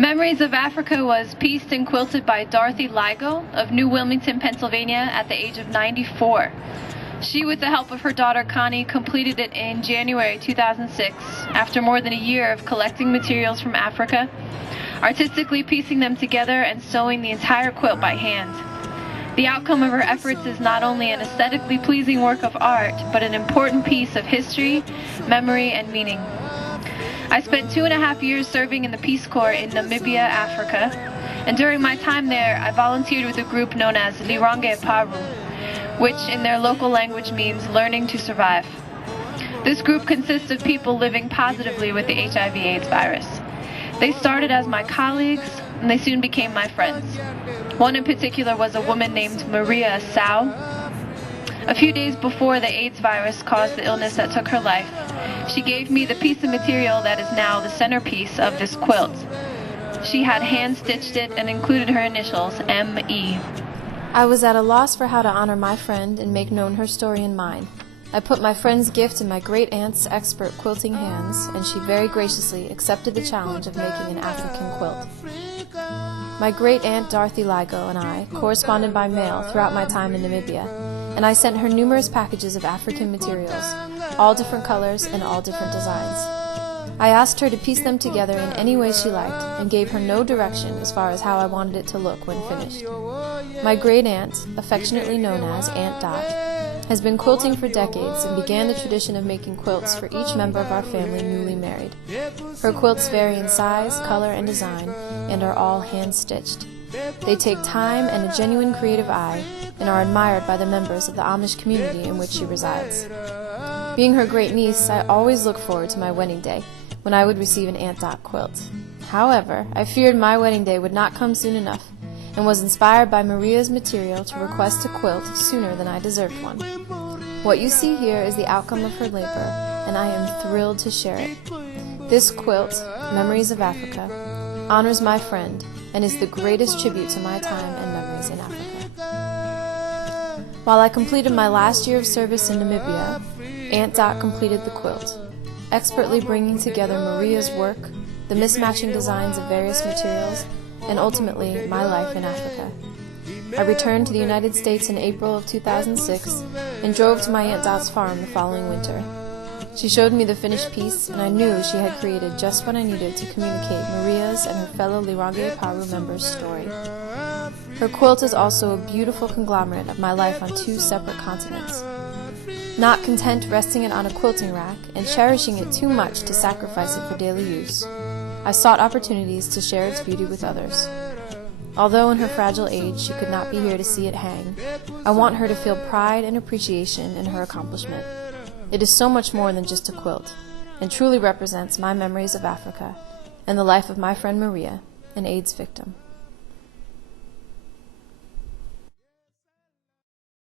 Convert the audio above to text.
Memories of Africa was pieced and quilted by Dorothy Ligo of New Wilmington, Pennsylvania at the age of 94. She, with the help of her daughter Connie, completed it in January 2006 after more than a year of collecting materials from Africa, artistically piecing them together and sewing the entire quilt by hand. The outcome of her efforts is not only an aesthetically pleasing work of art, but an important piece of history, memory, and meaning. I spent 2.5 years serving in the Peace Corps in Namibia, Africa, and during my time there, I volunteered with a group known as Lirange Paru, which in their local language means learning to survive. This group consists of people living positively with the HIV/AIDS virus. They started as my colleagues, and they soon became my friends. One in particular was a woman named Maria Sao. A few days before the AIDS virus caused the illness that took her life, she gave me the piece of material that is now the centerpiece of this quilt. She had hand-stitched it and included her initials, M.E. I was at a loss for how to honor my friend and make known her story and mine. I put my friend's gift in my great-aunt's expert quilting hands, and she very graciously accepted the challenge of making an African quilt. My great-aunt Dorothy Ligo and I corresponded by mail throughout my time in Namibia, and I sent her numerous packages of African materials, all different colors and all different designs. I asked her to piece them together in any way she liked, and gave her no direction as far as how I wanted it to look when finished. My great-aunt, affectionately known as Aunt Dot, has been quilting for decades and began the tradition of making quilts for each member of our family newly married. Her quilts vary in size, color, and design, and are all hand-stitched. They take time and a genuine creative eye, and are admired by the members of the Amish community in which she resides. Being her great-niece, I always look forward to my wedding day, when I would receive an Aunt Dot quilt. However, I feared my wedding day would not come soon enough, and was inspired by Maria's material to request a quilt sooner than I deserved one. What you see here is the outcome of her labor, and I am thrilled to share it. This quilt, Memories of Africa, honors my friend and is the greatest tribute to my time and memories in Africa. While I completed my last year of service in Namibia, Aunt Dot completed the quilt, expertly bringing together Maria's work, the mismatching designs of various materials, and ultimately my life in Africa. I returned to the United States in April of 2006 and drove to my Aunt Dot's farm the following winter. She showed me the finished piece, and I knew she had created just what I needed to communicate Maria's and her fellow Lirange Paru members' story. Her quilt is also a beautiful conglomerate of my life on 2 separate continents. Not content resting it on a quilting rack and cherishing it too much to sacrifice it for daily use, I sought opportunities to share its beauty with others. Although in her fragile age she could not be here to see it hang, I want her to feel pride and appreciation in her accomplishment. It is so much more than just a quilt, and truly represents my memories of Africa and the life of my friend Maria, an AIDS victim.